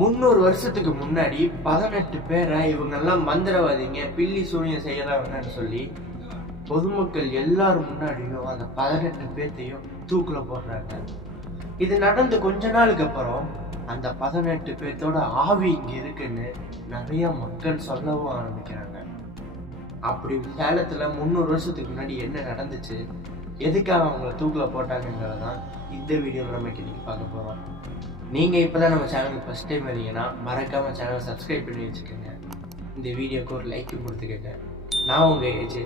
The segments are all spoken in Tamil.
300 வருஷத்துக்கு முன்னாடி 18 பேரை இவங்கெல்லாம் மந்திரவாதிங்க, பில்லி சூனியம் செய்யறாங்கன்னு சொல்லி பொதுமக்கள் எல்லாரும் முன்னாடியும் அந்த 18 பேர்த்தையும் தூக்குல போடுறாங்க. இது நடந்து கொஞ்ச நாளுக்கு அப்புறம் அந்த 18 பேர்த்தோட ஆவி இங்க இருக்குன்னு நிறைய மக்கள் சொல்லவும் ஆரம்பிக்கிறாங்க. அப்படி சேலத்துல 300 வருஷத்துக்கு முன்னாடி என்ன நடந்துச்சு, எதுக்காக அவங்கள தூக்குல போட்டாங்கிறதான் இந்த வீடியோவில் நம்ம இன்னைக்கு பார்க்க போறோம். நீங்க இப்பதான் நம்ம சேனலுக்கு ஃபர்ஸ்ட் டைம் வரீங்கன்னா மறக்காம சேனலை சப்ஸ்கிரைப் பண்ணி வச்சுக்கோங்க. இந்த வீடியோக்கு ஒரு லைக் கொடுத்துக்கோங்க. நான் உங்க age.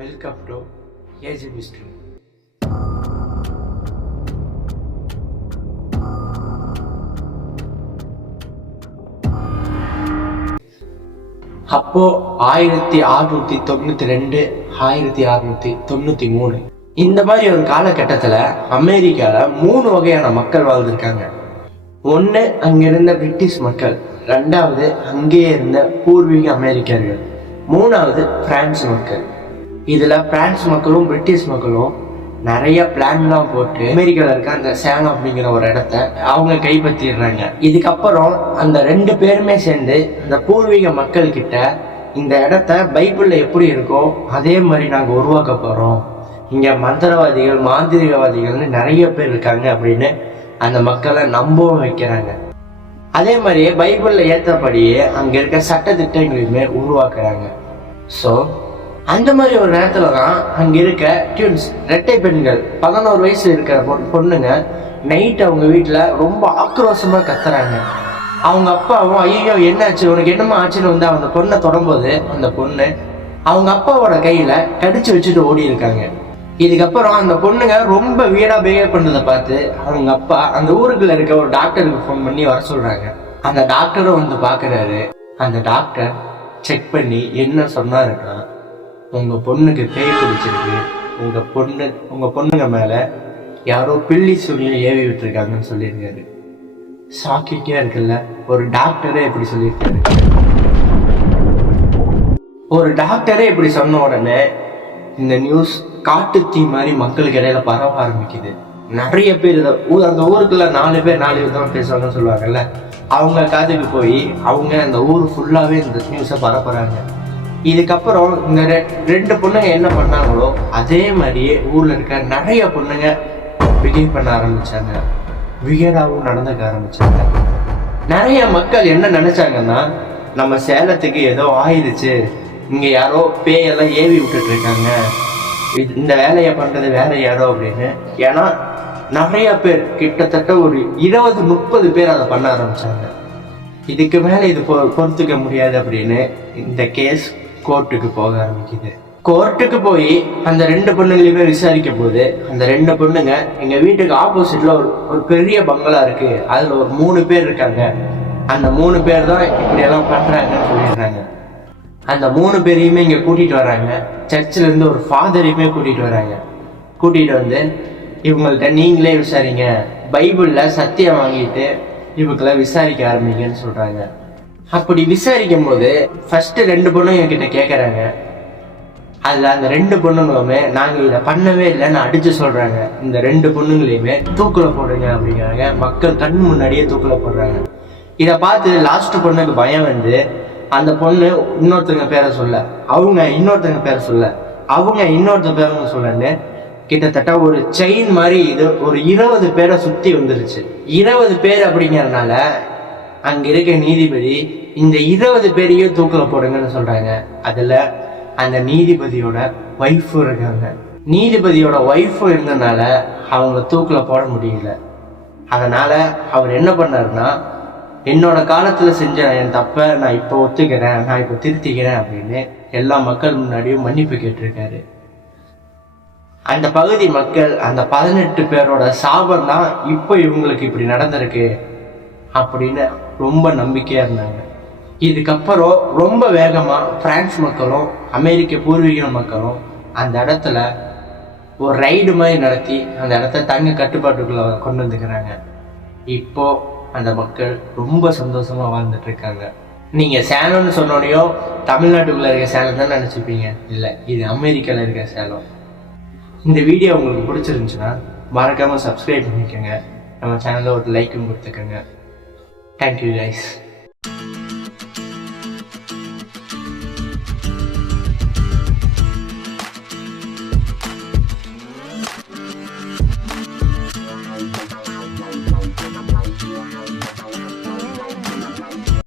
Welcome to age mystery. அப்போ 1692 1693 இந்த மாதிரி ஒரு காலகட்டத்துல அமெரிக்கால 3 வகையான மக்கள் வாழ்ந்திருக்காங்க. ஒண்ணு அங்க இருந்த பிரிட்டிஷ் மக்கள், ரெண்டாவது அங்கே இருந்த பூர்வீக அமெரிக்கர்கள், மூணாவது பிரான்ஸ் மக்கள். இதுல பிரான்ஸ் மக்களும் பிரிட்டிஷ் மக்களும் நிறைய பிளான்லாம் போட்டு அமெரிக்கால இருக்க அந்த சேலம் அப்படிங்கிற ஒரு இடத்த அவங்க கைப்பற்றிடுறாங்க. இதுக்கப்புறம் அந்த 2 பேருமே சேர்ந்து அந்த பூர்வீக மக்கள் கிட்ட இந்த இடத்த பைபிள்ல எப்படி இருக்கோ அதே மாதிரி நாங்க உருவாக்க போறோம், இங்க மந்திரவாதிகள் மாந்திரிகவாதிகள்னு நிறைய பேர் இருக்காங்க அப்படின்னு அந்த மக்களை நம்பவும் வைக்கிறாங்க. அதே மாதிரியே பைபிள்ல ஏற்றபடியே அங்க இருக்க சட்ட திட்டங்களையுமே உருவாக்குறாங்க. ஸோ அந்த மாதிரி ஒரு நேரத்துல தான் அங்க இருக்க டியூன்ஸ், இரட்டை பெண்கள், 11 வயசு இருக்கிற பொண்ணுங்க நைட் அவங்க வீட்டுல ரொம்ப ஆக்ரோஷமா கத்துறாங்க. அவங்க அப்பாவும் ஐயோ என்னாச்சு உனக்கு என்னமா ஆச்சுன்னு வந்து அந்த பொண்ணை தொடரும்போது அந்த பொண்ணு அவங்க அப்பாவோட கையில கடிச்சு வச்சுட்டு ஓடி இருக்காங்க. இதுக்கப்புறம் அந்த பொண்ணுங்க ரொம்ப வீடா பிஹேவ் பண்ணதை பார்த்து அவங்க அப்பா அந்த ஊருக்குள்ள இருக்க ஒரு டாக்டருக்கு ஃபோன் பண்ணி வர சொல்றாங்க. அந்த டாக்டரும் வந்து பாக்குறாரு. அந்த டாக்டர் செக் பண்ணி என்ன சொன்னாருன்னா, உங்க பொண்ணுக்கு பேய் பிடிச்சிருக்கு, உங்க பொண்ணுங்க மேல யாரோ பில்லி சூனியம் ஏவி விட்டுருக்காங்கன்னு சொல்லியிருக்காரு. ஷாக்கிங்கா இருக்குல்ல, ஒரு டாக்டரே இப்படி சொல்லியிருக்காரு. ஒரு டாக்டரே இப்படி சொன்ன உடனே இந்த நியூஸ் காட்டு தீ மாதிரி மக்களுக்கு இடையில பரவ ஆரம்பிக்குது. நிறைய பேர் அந்த ஊருக்குள்ள 4 பேர் 4 விதமா பேசுவாங்கன்னு சொல்லுவாங்கல்ல, அவங்க காதுக்கு போய் அவங்க அந்த ஊர் ஃபுல்லாவே இந்த நியூஸை பரப்புறாங்க. இதுக்கப்புறம் இந்த 2 பொண்ணுங்க என்ன பண்ணாங்களோ அதே மாதிரியே ஊர்ல இருக்க நிறைய பொண்ணுங்க பிஹேவ் பண்ண ஆரம்பிச்சாங்க, வியராவும் நடந்துக்க ஆரம்பிச்சாங்க. நிறைய மக்கள் என்ன நினைச்சாங்கன்னா, நம்ம சேலத்துக்கு ஏதோ ஆயிடுச்சு, இங்க யாரோ பேயெல்லாம் ஏவி விட்டுட்டு இருக்காங்க, இந்த வேலையை பண்றது வேற யாரோ அப்படின்னு. ஏன்னா நிறைய பேர், கிட்டத்தட்ட ஒரு 20-30 பேர் அதை பண்ண ஆரம்பிச்சாங்க. இதுக்கு மேல இது பொறுத்துக்க முடியாது அப்படின்னு இந்த கேஸ் கோர்ட்டுக்கு போக ஆரம்பிக்குது. கோர்ட்டுக்கு போய் அந்த 2 பொண்ணுங்களையுமே விசாரிக்க போது அந்த 2 பொண்ணுங்க எங்க வீட்டுக்கு ஆப்போசிட்ல ஒரு பெரிய பங்களா இருக்கு, அதுல ஒரு 3 பேர் இருக்காங்க, அந்த 3 பேர் தான் இப்படி எல்லாம் பண்றாங்கன்னு சொல்லிடுறாங்க. அந்த 3 பேரையுமே இங்க கூட்டிட்டு வராங்க. சர்ச்சில் இருந்து ஒரு ஃபாதரையுமே கூட்டிட்டு வராங்க. கூட்டிட்டு வந்து இவங்கள்ட்ட நீங்களே விசாரிங்க, பைபிள்ல சத்தியம் வாங்கிட்டு இவங்களை விசாரிக்க ஆரம்பிங்கன்னு சொல்றாங்க. அப்படி விசாரிக்கும் போது ஃபர்ஸ்ட் 2 பொண்ணுங்க கிட்ட கேட்கறாங்க. அதுல அந்த 2 பொண்ணுங்களுமே நாங்க இதை பண்ணவே இல்லைன்னு அடிச்சு சொல்றாங்க. இந்த 2 பொண்ணுங்களையுமே தூக்குல போடுங்க அப்படிங்கிறாங்க. மக்கள் கண் முன்னாடியே தூக்குல போடுறாங்க. இதை பார்த்து லாஸ்ட் பொண்ணுக்கு பயம் வந்து அந்த பொண்ணு இன்னொருத்தங்க பேரை சொல்ல, அவங்க இன்னொருத்தங்க பேரை சொல்ல, அவங்க இன்னொருத்த பேருங்க சொல்லன்னு கிட்டத்தட்ட ஒரு செயின் மாதிரி இது ஒரு 20 பேரை சுத்தி வந்துருச்சு. 20 பேர் அப்படிங்கறதுனால அங்க இருக்க நீதிபதி இந்த 20 பேரையும் தூக்குல போடுங்கன்னு சொல்றாங்க. அதுல அந்த நீதிபதியோட ஒய்ஃபும் இருக்காங்க. நீதிபதியோட ஒய்ஃபும் இருந்ததுனால அவங்க தூக்குல போட முடியல. அதனால அவர் என்ன பண்ணாருன்னா, என்னோட காலத்துல செஞ்ச என் தப்ப நான் இப்ப ஒத்துக்கிறேன், நான் இப்ப திருத்திக்கிறேன் அப்படின்னு எல்லா மக்கள் முன்னாடியும் மன்னிப்பு கேட்டிருக்காரு. அந்த பகுதி மக்கள் அந்த 18 பேரோட சாபம் தான் இப்போ இவங்களுக்கு இப்படி நடந்திருக்கு அப்படின்னு ரொம்ப நம்பிக்கையா இருந்தாங்க. இதுக்கப்புறம் ரொம்ப வேகமா பிரான்ஸ் மக்களும் அமெரிக்க பூர்வீக மக்களும் அந்த இடத்துல ஒரு ரைடு மாதிரி நடத்தி அந்த இடத்த தங்க கட்டுப்பாட்டுக்குள்ள கொண்டு வந்துக்கிறாங்க. இப்போ அந்த மக்கள் ரொம்ப சந்தோஷமா வாழ்ந்துட்டு இருக்காங்க. நீங்க சேலம்னு சொன்னோடையும் தமிழ்நாட்டுக்குள்ள இருக்க சேலம் தான் நினைச்சுப்பீங்க. இல்லை, இது அமெரிக்கால இருக்க சேலம். இந்த வீடியோ உங்களுக்கு பிடிச்சிருந்துச்சுன்னா மறக்காம சப்ஸ்கிரைப் பண்ணிக்கோங்க. நம்ம சேனல்ல ஒரு லைக்கும் கொடுத்துக்கோங்க. Thank you guys.